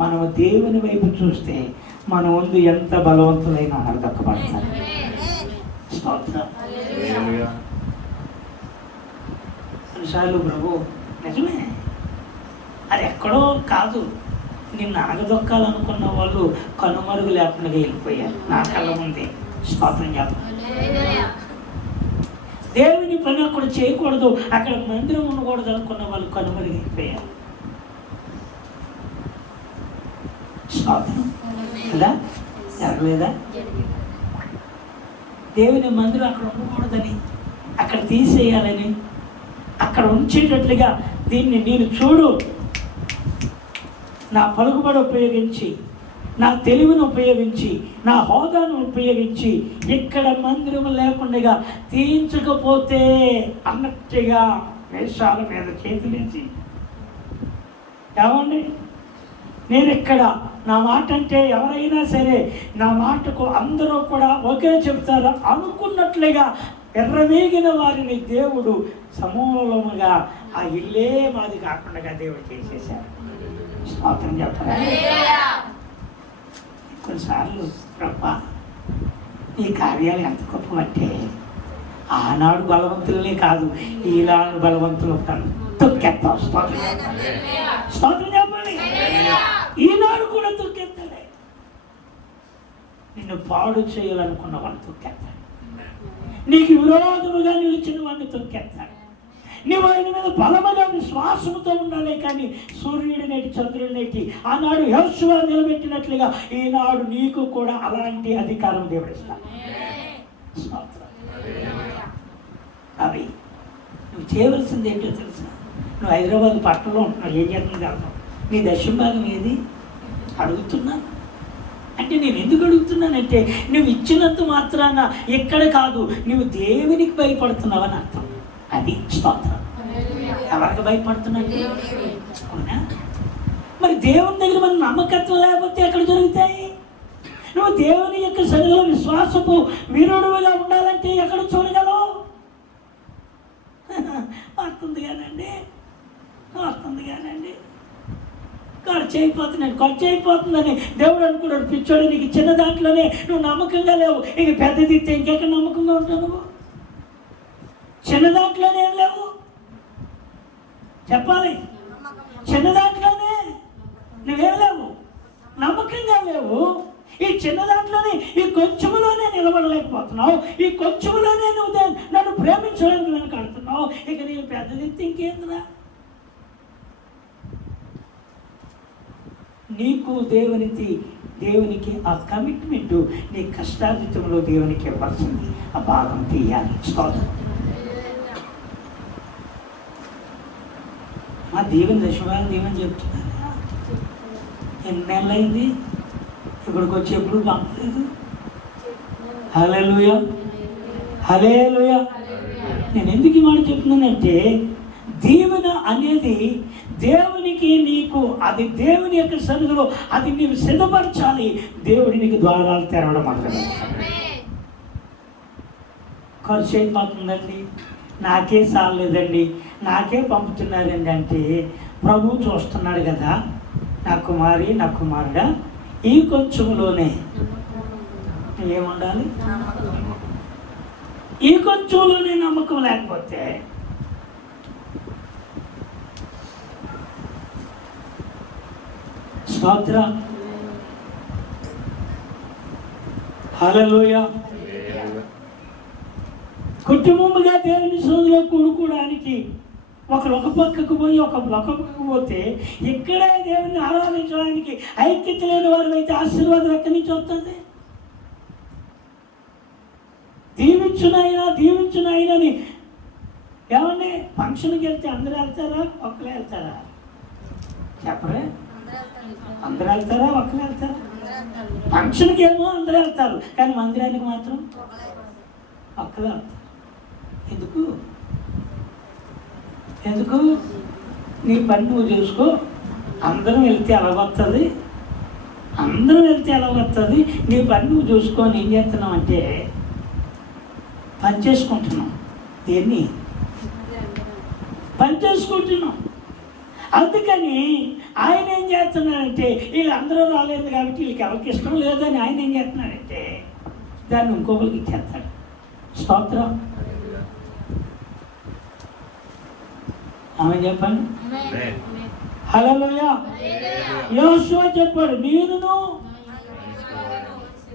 మనము దేవుని వైపు చూస్తే మన ముందు ఎంత బలవంతులైనా దక్కబడతారు. స్తోత్రం. కొన్నిసార్లు ప్రభు నిజమే, అది ఎక్కడో కాదు, నిన్ను అడగదొక్కాలనుకున్న వాళ్ళు కనుమరుగు లేకుండా వెళ్ళిపోయారు నా కళ్ళ ముందే. స్తోత్రం చెప్పాలి. దేవుని పని అక్కడ చేయకూడదు, అక్కడ మందిరం ఉండకూడదు అనుకున్న వాళ్ళు కనుమరుగు వెళ్ళిపోయారు. స్తోత్రం కదా, జరగలేదా? దేవుని మందిరం అక్కడ ఉండకూడదని, అక్కడ తీసేయాలని, అక్కడ ఉంచేటట్లుగా దీన్ని నేను చూడు, నా పలుకుబడి ఉపయోగించి, నా తెలివిని ఉపయోగించి, నా హోదాను ఉపయోగించి ఇక్కడ మందిరం లేకుండా తీయించకపోతే అన్నట్టుగా వేషాల మీద చేతులేసి, ఏమండి నేను ఇక్కడ నా మాట అంటే ఎవరైనా సరే నా మాటకు అందరూ కూడా ఒకే చెప్తారు అనుకున్నట్లుగా ఎర్రవేగిన వారిని దేవుడు సమూలముగా ఆ ఇల్లే మాది కాకుండా దేవుడు చేసేశారు. స్తోత్రం చెప్పాలి. కొన్నిసార్లు ప్రభా ఈ కార్యాలు ఎంత గొప్పవంటే ఆనాడు బలవంతులనే కాదు, ఈనాడు బలవంతులు ఉంటారు తొక్కేస్తాం. స్తోత్రం చెప్పాలి. స్తోత్రం చెప్పాలి. ఈనాడు కూడా తొక్కేస్తాడే. నిన్ను పాడు చేయాలనుకున్న వాడిని తొక్కేస్తాడు, నీకు విరోధముగా నిలిచిన వాడిని తొక్కేస్తాడు. నువ్వు ఆయన మీద బలముగా విశ్వాసముతో ఉండాలి. కానీ సూర్యుడి నేటి చంద్రుడి నేటి ఆనాడు యెహోషువ నిలబెట్టినట్లుగా ఈనాడు నీకు కూడా అలాంటి అధికారం దేవుడిస్తాడు. అవి నువ్వు చేయవలసింది ఏంటో తెలుసా? నువ్వు హైదరాబాద్ పట్టణంలో ఉంటున్నావు, ఏం చేస్తుంది వెళ్తావు, నీ దక్షిణ భాగం ఏది అడుగుతున్నా అంటే నేను ఎందుకు అడుగుతున్నానంటే నువ్వు ఇచ్చినంత మాత్రాన ఎక్కడ కాదు, నువ్వు దేవునికి భయపడుతున్నావని అర్థం. అది స్తోత్రం. ఎవరికి భయపడుతున్నాడు? అవునా? మరి దేవుని దగ్గర మన నమ్మకత్వం లేకపోతే ఎక్కడ జరుగుతాయి? నువ్వు దేవుని యొక్క సన్నిధిలో విశ్వాసపు వీరుడుగా ఉండాలంటే ఎక్కడ చూడగలవు? వస్తుంది కానండి ఖర్చు అయిపోతుందని దేవుడు అనుకున్నాడు. పిచ్చోడు, నీకు చిన్న దాంట్లోనే నువ్వు నమ్మకంగా లేవు, ఇక పెద్దది ఇంకెక్కడ నమ్మకంగా ఉంటావు? నువ్వు చిన్న దాంట్లోనే ఏం లేవు చెప్పాలి. చిన్న దాంట్లోనే నువ్వేం లేవు, నమ్మకంగా లేవు. ఈ చిన్న దాంట్లోనే, ఈ కొంచెములోనే నిలబడలేకపోతున్నావు. ఈ కొంచెములోనే నువ్వు నన్ను ప్రేమించడానికి వెనక ఆడుతున్నావు. ఇక నేను పెద్దది ఇంకేందిరా? నీకు దేవునికి ఆ కమిట్మెంటు నీ కష్టార్జితంలో దేవునికి ఇవ్వాల్సింది, ఆ భాగం తీయాలి. స్తోత్రం. ఆ దేవుని దశభాగం దేవుని చెప్తున్నారా? ఎన్నేళ్ళైంది ఇప్పటికి వచ్చి ఎప్పుడు పంపలేదు. హల్లెలూయా, హల్లెలూయా. నేను ఎందుకు ఈ మాట చెప్తున్నానంటే దీవెన అనేది దేవునికి నీకు అది దేవుని యొక్క సన్నిధిలో అది నీవు సిద్ధపరచాలి. దేవుడి నీకు ద్వారాలు తెరవడం మాత్రమే. ఖర్చు అయిపోతుందండి, నాకే చాలేదండి, నాకే పంపుతున్నారండి అంటే ప్రభువు చూస్తున్నాడు కదా, నా కుమారి నా కుమారుడా, ఈ కొంచెంలోనే ఏముండాలి? ఈ కొంచెంలోనే నమ్మకం లేకపోతే స్తోత్రం. హల్లెలూయా. కుటుంబముగా దేవుని సన్నిధిలో కూడుకోవడానికి ఒకరు ఒక పక్కకు పోయి ఒక పక్కకు పోతే ఇక్కడే దేవుని ఆరాధించడానికి ఐక్యత లేని వారు అయితే ఆశీర్వాదం ఎక్కడి నుంచి వస్తుంది? దీవించునైనని ఏమండి ఫంక్షన్కి వెళ్తే అందరూ వెళ్తారా, ఒక్కలే వెళ్తారా? చెప్పరే, అందరూ వెళ్తారా, ఒక్కలే వెళ్తారా? ఫంక్షన్కి ఏమో అందరూ వెళ్తారు, కానీ మందిరానికి మాత్రం ఒక్కలే వెళ్తారు. ఎందుకు? నీ పని నువ్వు చూసుకో. అందరం వెళ్తే ఎలాగొస్తుంది, నీ పని నువ్వు చూసుకొని ఏం చేస్తున్నావు అంటే పని చేసుకుంటున్నాం. దేన్ని పని చేసుకుంటున్నాం? అందుకని ఆయన ఏం చేస్తున్నాడంటే వీళ్ళందరూ రాలేదు కాబట్టి వీళ్ళకి ఎవరికి ఇష్టం లేదని ఆయన ఏం చేస్తున్నాడంటే దాన్ని ఇంకొకరికి ఇచ్చేస్తాడు. స్తోత్రం. ఆమె చెప్పండి. హల్లెలూయా. యోషువ చెప్పాడు, నేనును